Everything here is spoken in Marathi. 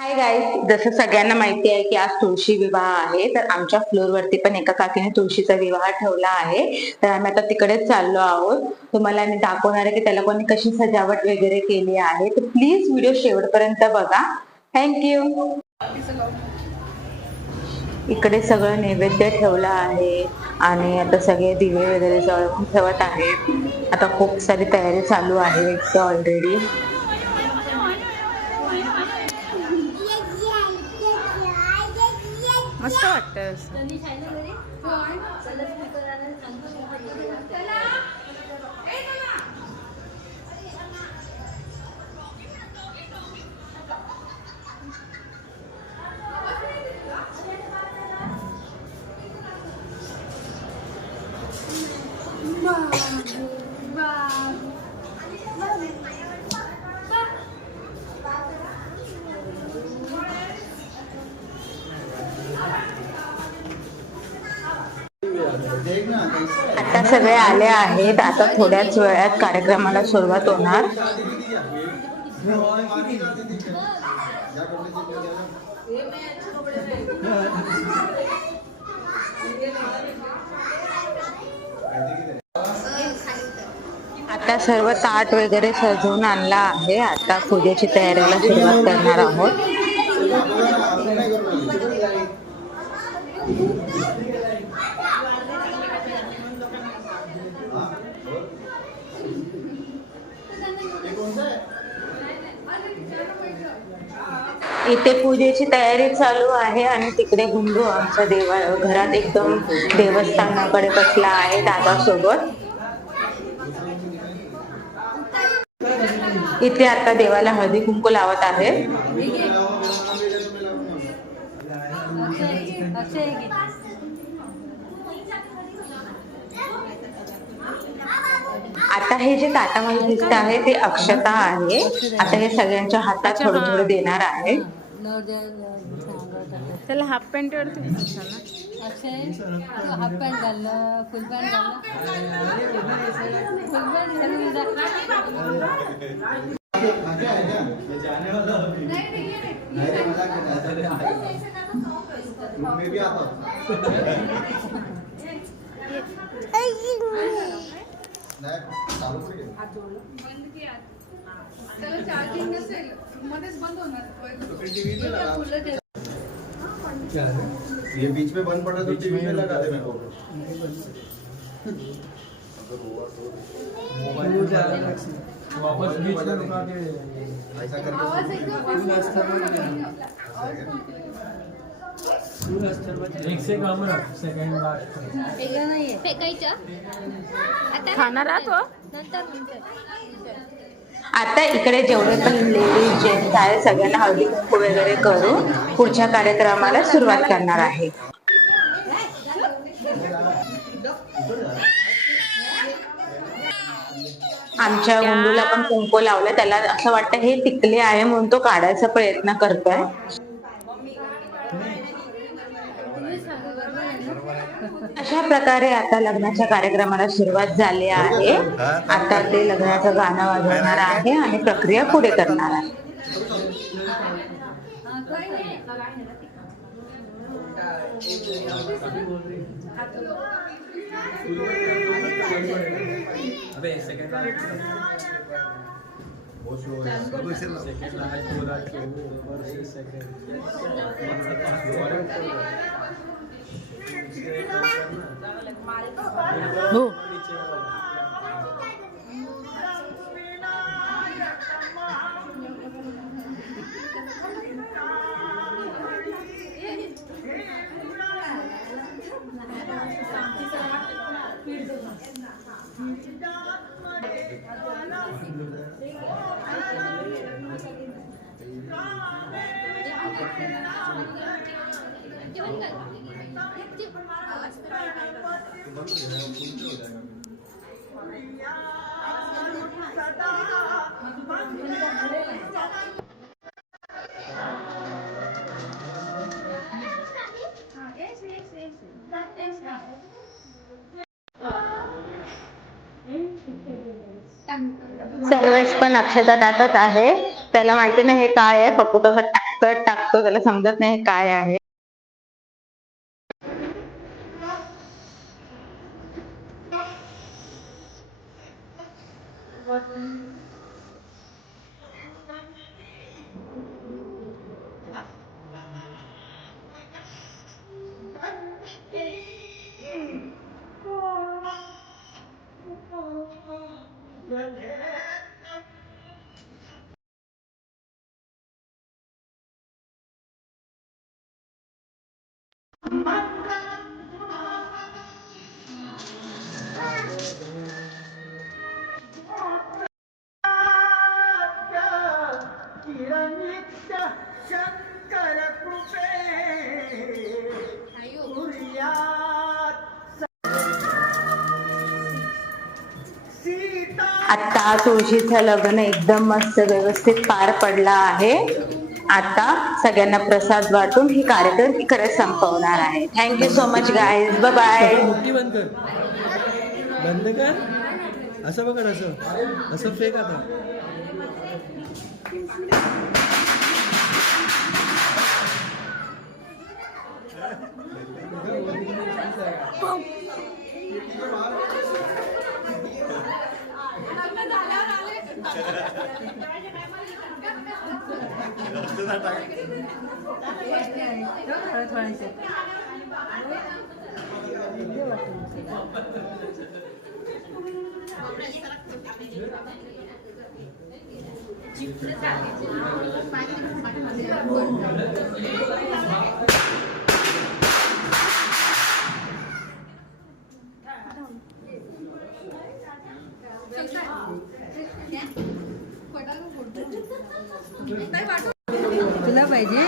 हाय गाईज, जसं सगळ्यांना माहिती आहे की आज तुळशी विवाह आहे, तर आमच्या फ्लोअरवरती पण एका काकीने तुळशीचा विवाह ठेवला आहे. तर आम्ही आता तिकडेच चाललो आहोत. तुम्हाला मी दाखवणार आहे की त्याला कोणी कशी सजावट वगैरे केली आहे. तर प्लीज व्हिडिओ शेवटपर्यंत बघा. थँक्यू. इकडे सगळं नैवेद्य ठेवलं आहे आणि आता सगळे दिवे वगैरे जळवून ठेवत आहेत. आता खूप सारी तयारी चालू आहे ऑलरेडी. मस्त वाटतं. आता सगळे आले आहेत. आता थोड्याच वेळात कार्यक्रमाला सुरुवात होणार. आता सर्व ताट वगैरे सजवून आणला आहे. आता पूजेची तयारीला सुरुवात करणार आहोत. इथे पूजेची तयारी चालू आहे आणि तिकडे गुंडू आमच्या घरात एकदम देवस्थानाकडे बसला आहे दादासोबत. इथे आता देवाला हळदी कुंकू लावत आहे. आता हे जे ताटामध्ये दिसत आहे ते अक्षता आहे. आता हे सगळ्यांच्या हातात थोडं थोडं देणार आहे. त्याला हाफ पॅन्ट वरती हाफ पॅन्ट घालणं, फुल पॅन्ट घालणं, फुल चार्जिंग नसेल मध्येच बंद होणार. क्या है? ये बीच में बंद पड़ा तो टीवी में लगा दे मेरे को। वापस बीच में रुका के ऐसा करके आवाज एक से काम रहा सेकंड लास्ट वेगळं नाहीये फेकायचं आता खाणार आहात हो? नंतर आता इकडे जेवढे पण लेडीज जेंट्स आहे सगळ्यांना हळदी कुंकू वगैरे करून पुढच्या कार्यक्रमाला सुरुवात करणार आहे. आमच्या गुंडूला पण कुंकू लावलं. त्याला असं वाटतं हे टिकले आहे म्हणून तो काढायचा प्रयत्न करतोय. अशा प्रकारे आता लग्नाच्या कार्यक्रमाला सुरुवात झाली आहे. आता ते लग्नाचं गाणं वाजवणार आहे आणि प्रक्रिया पुढे करणार आहे. हो. सर्वेश पण अक्षता टाकत आहे. त्याला माहिती नाही हे काय आहे, फक्त तसं टाकतो टाकतो त्याला समजत नाही काय आहे. आता तुळशीचं लग्न एकदम मस्त व्यवस्थित पार पडला आहे. आता सगळ्यांना प्रसाद वाटून ही कार्यक्रम इकडे संपवणार आहे. Thank you so much guys. Bye bye. मोठी बंद कर, बंद कर. असं बघा, असं असं फेक आता. तुला पाहिजे